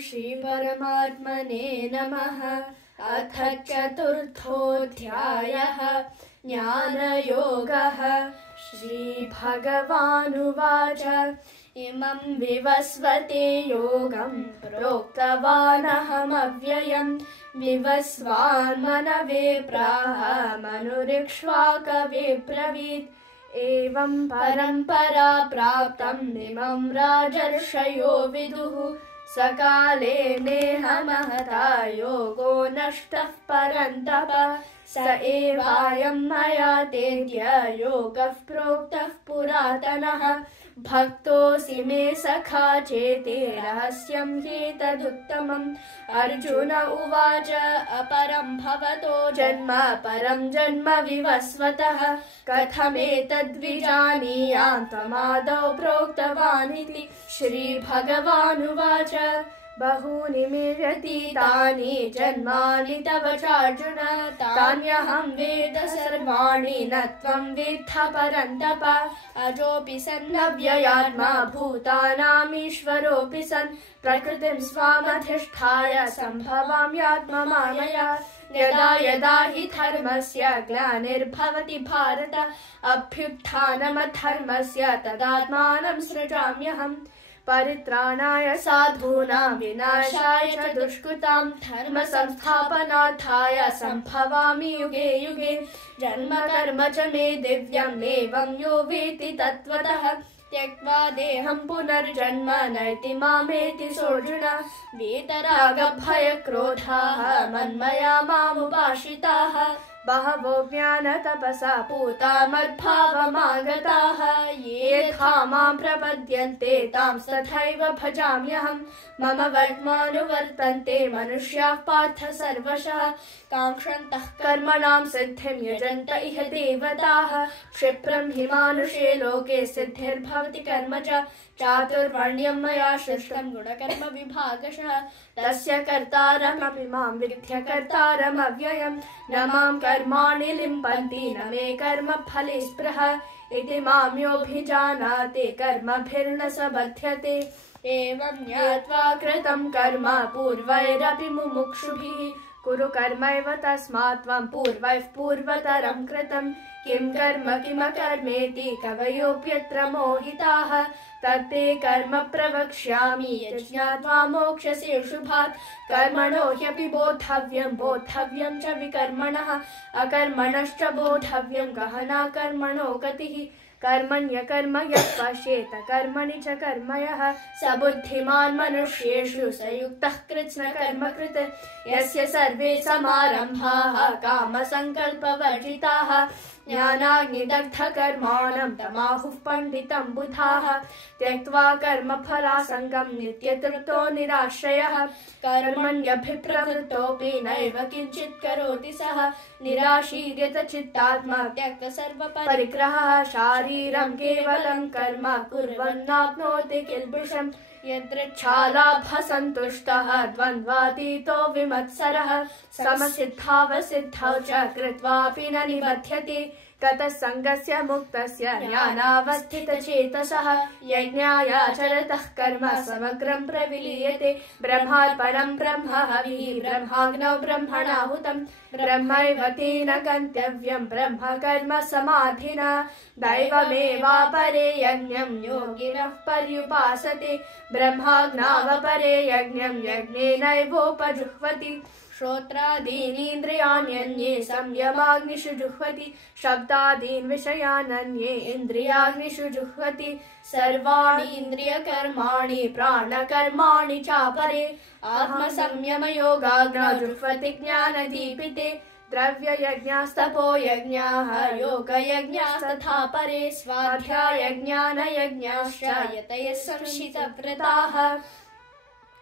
श्रीपरमात्मने नमः। अथ चतुर्थोऽध्यायः ज्ञानयोगः। श्रीभगवानुवाच इमं विवस्वते योगं प्रोक्तवानहमव्ययम् विवस्वान्मनवे प्राह मनुरिक्ष्वाकवे ब्रवीत्। एवं परम्परा प्राप्तम् इमं राजर्षयो विदुः। सकाले नेह महता योगो नष्टः परन्तप। स एवायं मया तेद्य योगः प्रोक्तः पुरातनः। भक्तोऽसि मे सखा चेते रहस्यं ह्येतदुत्तमम्। अर्जुन उवाच अपरं भवतो जन्म परं जन्म विवस्वतः कथमेतद्विजानीयां त्वमादौ प्रोक्तवानिति। श्रीभगवानुवाच बहूनि मे व्यतीतानि जन्मानि तव चार्जुन तान्यहं वेद सर्वाणि न त्वं वेत्थ परन्तप। अजोऽपि सन्नव्ययात्मा भूतानामीश्वरोऽपि सन् प्रकृतिं स्वामधिष्ठाय सम्भवाम्यात्ममायया। यदा यदा हि धर्मस्य ग्लानिर्भवति भारत अभ्युत्थानमधर्मस्य तदात्मानं सृजाम्यहम्। परित्राणाय साधूनां विनाशाय च दुष्कृतां धर्म संस्थापनार्थाय सम्भवामि युगे युगे। जन्म कर्म च मे दिव्यम् एवं यो वेत्ति तत्त्वतः त्यक्त्वा देहं पुनर्जन्म नैति मामेति सोऽर्जुन। वीतरागभयक्रोधाः मन्मया मामुपाश्रिताः बहवो ज्ञानतपसा पूता मद्भावमागताः। ये यथा मां प्रपद्यन्ते तां तथैव भजाम्यहम्। मम वर्त्मानुवर्तन्ते मनुष्याः पार्थ सर्वशः काङ्क्षन्तः कर्मणां सिद्धिं यजन्त इह देवताः। क्षिप्रं हि मानुषे लोके सिद्धिर्भवति कर्म च चातुर्वर्ण्यं मया सृष्टं गुणकर्म विभागशः। तस्य कर्तारमपि मां विद्य कर्तारमव्ययम्। न मां कर्माणि लिम्पन्ति न मे कर्म फले स्पृह इति मां योऽभिजानाति कर्मभिर्न स बध्यते। एवं ज्ञात्वा कृतं कर्म पूर्वैरपि मुमुक्षुभिः कुरु कर्मैव तस्मात् त्वं पूर्वैः पूर्वतरं कृतं। किं कर्म किमकर्मेति कवयोऽप्यत्र मोहिताः तत्ते कर्म प्रवक्ष्यामि यज्ञात्वा मोक्ष्यसे शुभात्। कर्मणो ह्यपि बोद्धव्यं बोद्धव्यं च विकर्मणः अकर्मणश्च बोद्धव्यं गहना कर्मणो गतिः। कर्मण्यकर्म यः पश्येत कर्मणि च कर्म यः स बुद्धिमान् मनुष्येषु स युक्तः कृत्स्नकर्मकृत्। यस्य सर्वे समारम्भाः कामसङ्कल्पवर्जिताः ज्ञानाग्निदग्धकर्माणं तमाहुः पण्डितं बुधाः। त्यक्त्वा कर्मफलासङ्गं नित्यतृप्तो निराश्रयः कर्मण्यभिप्रवृत्तोऽपि नैव किञ्चित् करोति सः। निराशीर्यत चित्तात्मा त्यक्त सर्वपरिग्रहः शारीरं केवलं कर्म कुर्वन्नाप्नोति किल्बिषम्। यदृच्छालाभसन्तुष्टः द्वन्द्वातीतो विमत्सरः समसिद्धावसिद्धौ च कृत्वापि न निबध्यते। ततः सङ्गस्य मुक्तस्य ज्ञानावस्थितचेतसः यज्ञायाचरतः कर्म समग्रं प्रविलीयते। ब्रह्मार्पणं ब्रह्म हविः ब्रह्माग्नौ ब्रह्मणाहुतं ब्रह्मैव तेन गन्तव्यं ब्रह्म कर्म समाधिना। दैवमेवापरे यज्ञं योगिनः पर्युपासते ब्रह्माग्नावपरे यज्ञं यज्ञेनैवोपजुह्वति। श्रोत्रादीनीन्द्रियाण्यन्ये संयमाग्निषु जुह्वति शब्दादीन् विषयानन्ये इन्द्रियाग्निषु जुह्वति। सर्वाणि इन्द्रियकर्माणि प्राणकर्माणि चापरे आत्मसंयमयोगाग्नो जुह्वति ज्ञानदीपिते। द्रव्ययज्ञास्तपो यज्ञाः योगयज्ञास्तथा परे स्वाध्यायज्ञानयज्ञाश्च यतयः संशितव्रताः।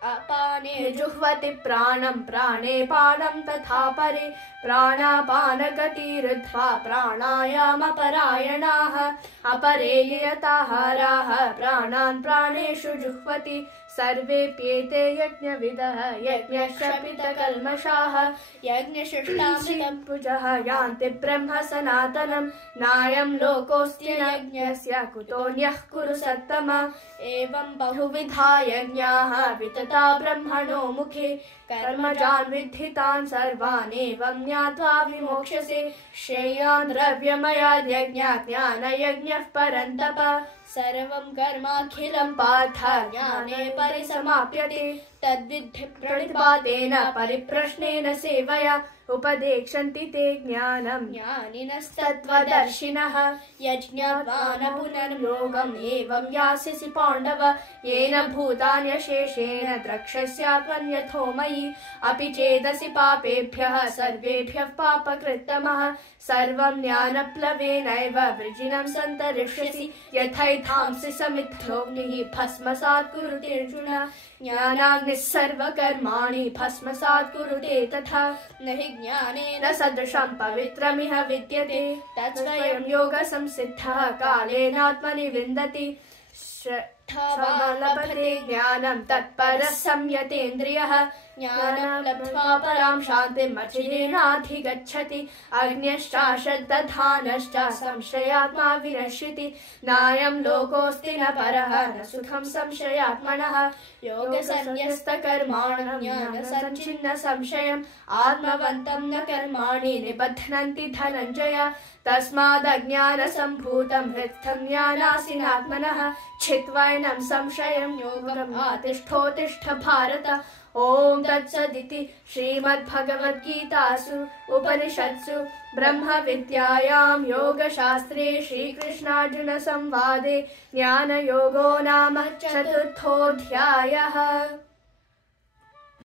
अपाने जुह्वति प्राणं प्राणे पानं तथा परे प्राणापानगतिरुद्ध्वा प्राणायामपरायणाः। अपरे यताहाराः प्राणान् प्राणेषु जुह्वति सर्वेऽप्येते यज्ञविदः यज्ञशपितकल्मषाः यज्ञशिष्टामृतभुजः यान्ति ब्रह्म सनातनं नायं लोकोऽस्ति यज्ञस्य कुतोऽन्यः कुरु सत्तम एवं बहुविधा यज्ञाः वितता ब्रह्मणो मुखे कर्मजान् विद्धितान् सर्वान् एवं ज्ञात्वा विमोक्ष्यसे श्रेयान् द्रव्यमयाद् यज्ञात् ज्ञानयज्ञः परन्तप सर्वं कर्माखिलं पार्थ ज्ञाने परिसमाप्यते तद्विद्धि प्रणिपातेन परिप्रश्नेन सेवया उपदेक्षन्ति ते ज्ञानं ज्ञानिनस्तत्त्वदर्शिनः यज्ञात्वा पुनर्योगम् एवं यास्यसि पाण्डव येन भूतान्यशेषेण द्रक्ष्यस्यात्मन्यथो मयि अपि चेदसि पापेभ्यः सर्वेभ्यः पापकृत्तमः सर्वं ज्ञानप्लवेनैव वृजिनं सन्तरिष्यसि यथैधांसि समिद्धोऽग्निः भस्मसात् कुरुते अर्जुन ज्ञानाग्निः सर्वकर्माणि भस्मसात् कुरुते तथा न हि ज्ञानेन सदृशं पवित्रमिह विद्यते तत्स्वयं योगसंसिद्धः कालेनात्मनि विन्दति लभते ज्ञानं तत्परः संयतेन्द्रियः ज्ञानं लब्ध्वा परां शान्तिम् अचिरेणाधिगच्छति अग्न्यश्चाश्रद्धधानश्च संशयात्मा विनश्यति नायं लोकोऽस्ति न परः न सुखं संशयात्मनः योगसन्न्यस्तकर्माणं ज्ञानसञ्छिन्न संशयम् आत्मवन्तं न कर्माणि निबध्नन्ति धनञ्जय तस्मादज्ञानसम्भूतं हृत्स्थं ज्ञानासीनात्मनः छित्त्वैनं संशयं योगम् आतिष्ठोत्तिष्ठ भारत ॐ तत्सदिति श्रीमद्भगवद्गीतासु उपनिषत्सु ब्रह्मविद्यायां योगशास्त्रे श्रीकृष्णार्जुनसंवादे ज्ञानयोगो नाम चतुर्थोऽध्यायः।